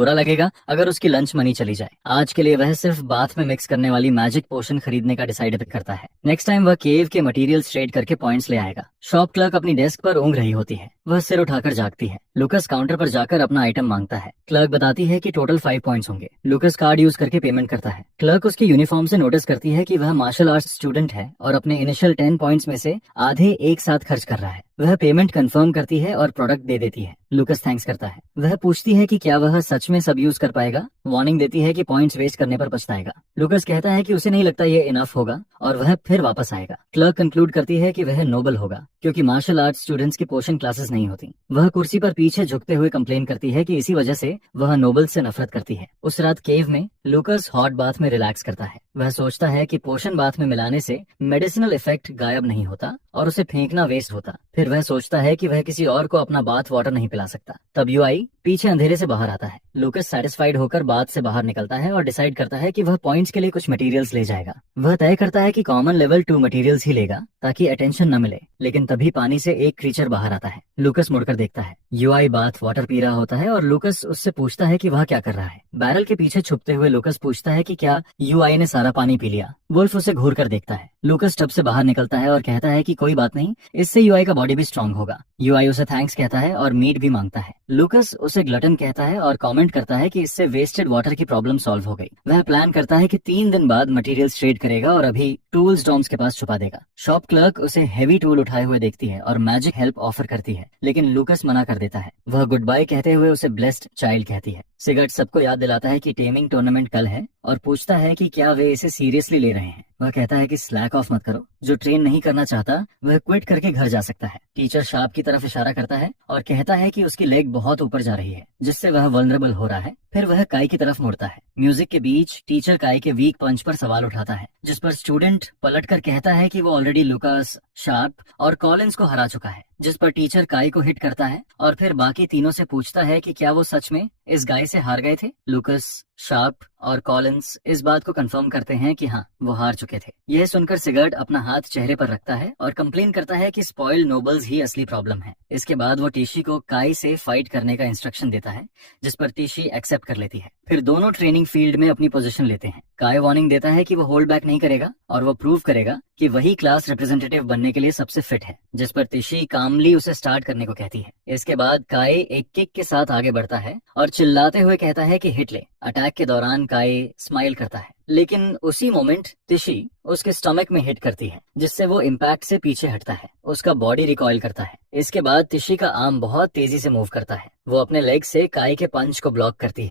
बुरा लगेगा अगर उसकी लंच मनी चली जाए। आज के लिए वह सिर्फ बाथ में मिक्स करने वाली मैजिक पोशन खरीदने का डिसाइड करता है। नेक्स्ट टाइम वह केव के मटेरियल्स ट्रेड करके पॉइंट्स ले आएगा। शॉप क्लर्क अपनी डेस्क पर ऊँघ रही होती है। वह सिर उठाकर जागती है। लूकस काउंटर पर जाकर अपना आइटम मांगता है। क्लर्क बताती है कि टोटल 5 पॉइंट्स होंगे। लूकस कार्ड यूज करके पेमेंट करता है। क्लर्क उसकी यूनिफॉर्म से नोटिस करती है कि वह मार्शल आर्ट्स स्टूडेंट है और अपने इनिशियल 10 पॉइंट्स में से आधे एक साथ खर्च कर रहा है। वह पेमेंट कंफर्म करती है और प्रोडक्ट दे देती है। लूकस थैंक्स करता है। वह पूछती है कि क्या वह सच में सब यूज कर पाएगा। वार्निंग देती है कि पॉइंट्स वेस्ट करने पर पछताएगा। लूकस कहता है कि उसे नहीं लगता ये इनफ होगा और वह फिर वापस आएगा। क्लर्क कंक्लूड करती है कि वह नोबल होगा क्योंकि मार्शल आर्ट्स स्टूडेंट्स की पोशन क्लासेस नहीं होती। वह कुर्सी पर पीछे झुकते हुए कंप्लेन करती है कि इसी वजह से वह नोबल से नफरत करती है। उस रात केव में लूकस हॉट बाथ में रिलैक्स करता है। वह सोचता है कि पोशन बाथ में मिलाने से मेडिसिनल इफेक्ट गायब नहीं होता और उसे फेंकना वेस्ट होता। फिर वह सोचता है कि वह किसी और को अपना बाथ वाटर नहीं पिला सकता। तब यूआई पीछे अंधेरे से बाहर आता है। लूकस सेटिस्फाइड होकर बाथ से बाहर निकलता है और डिसाइड करता है कि वह पॉइंट्स के लिए कुछ मटेरियल्स ले जाएगा। वह तय करता है कि कॉमन लेवल 2 मटेरियल्स ही लेगा ताकि अटेंशन न मिले। लेकिन तभी पानी से एक क्रीचर बाहर आता है। लूकस मुड़कर देखता है। यूआई बाथ वाटर पी रहा होता है और लूकस उससे पूछता है कि वह क्या कर रहा है। बैरल के पीछे छुपते हुए लूकस पूछता है कि क्या यूआई ने सारा पानी पी लिया। वुल्फ उसे घूर कर देखता है। लूकस टब से बाहर निकलता है और कहता है कि कोई बात नहीं, इससे यूआई का बॉडी भी स्ट्रांग होगा। यूआई उसे थैंक्स कहता है और मीट भी मांगता है। लूकस उसे ग्लटन कहता है और कमेंट करता है कि इससे वेस्टेड वाटर की प्रॉब्लम सॉल्व हो गई। वह प्लान करता है कि 3 दिन बाद मटेरियल्स ट्रेड करेगा और अभी टूल्स डॉम्स के पास छुपा देगा। शॉप क्लर्क उसे हेवी टूल उठाए हुए देखती है और मैजिक हेल्प ऑफर करती है, लेकिन लूकस मना कर देता है। वह गुड बाय कहते हुए उसे ब्लेस्ड चाइल्ड कहती है। सिगरेट सबको याद दिलाता है कि टेमिंग टूर्नामेंट कल है और पूछता है कि क्या वे इसे सीरियसली ले रहे हैं। वह कहता है कि स्लैक ऑफ मत करो, जो ट्रेन नहीं करना चाहता वह क्विट करके घर जा सकता है। टीचर शार्प की तरफ इशारा करता है और कहता है कि उसकी लेग बहुत ऊपर जा रही है जिससे वह वल्नरेबल हो रहा है। फिर वह काई की तरफ मुड़ता है। म्यूजिक के बीच टीचर काई के वीक पंच पर सवाल उठाता है, जिस पर स्टूडेंट पलटकर कहता है कि वो ऑलरेडी लूकास, शार्प और कॉलिंस को हरा चुका है, जिस पर टीचर काई को हिट करता है और फिर बाकी तीनों से पूछता है कि क्या वो सच में इस गाय से हार गए थे। लूकस, शार्प और कॉलिंस इस बात को कंफर्म करते हैं कि हाँ, वो हार चुके थे। यह सुनकर सिगर्ट अपना हाथ चेहरे पर रखता है और कंप्लेन करता है कि स्पॉइल्ड नोबल्स ही असली प्रॉब्लम है। इसके बाद वो टीशी को काई से फाइट करने का इंस्ट्रक्शन देता है, जिस पर टीशी एक्सेप्ट कर लेती है। फिर दोनों ट्रेनिंग फील्ड में अपनी पोजीशन लेते हैं। काय वार्निंग देता है कि वो होल्ड बैक नहीं करेगा और वो प्रूव करेगा कि वही क्लास रिप्रेजेंटेटिव बनने के लिए सबसे फिट है, जिस पर टिशी कामली उसे स्टार्ट करने को कहती है। इसके बाद काय एक किक के साथ आगे बढ़ता है और चिल्लाते हुए कहता है कि हिट ले। अटैक के दौरान काय स्माइल करता है, लेकिन उसी मोमेंट टिशी उसके स्टमक में हिट करती है, जिससे वो इम्पैक्ट से पीछे हटता है। उसका बॉडी रिकॉइल करता है। इसके बाद टिशी का आर्म बहुत तेजी से मूव करता है। वो अपने लेग से काय के पंच को ब्लॉक करती है।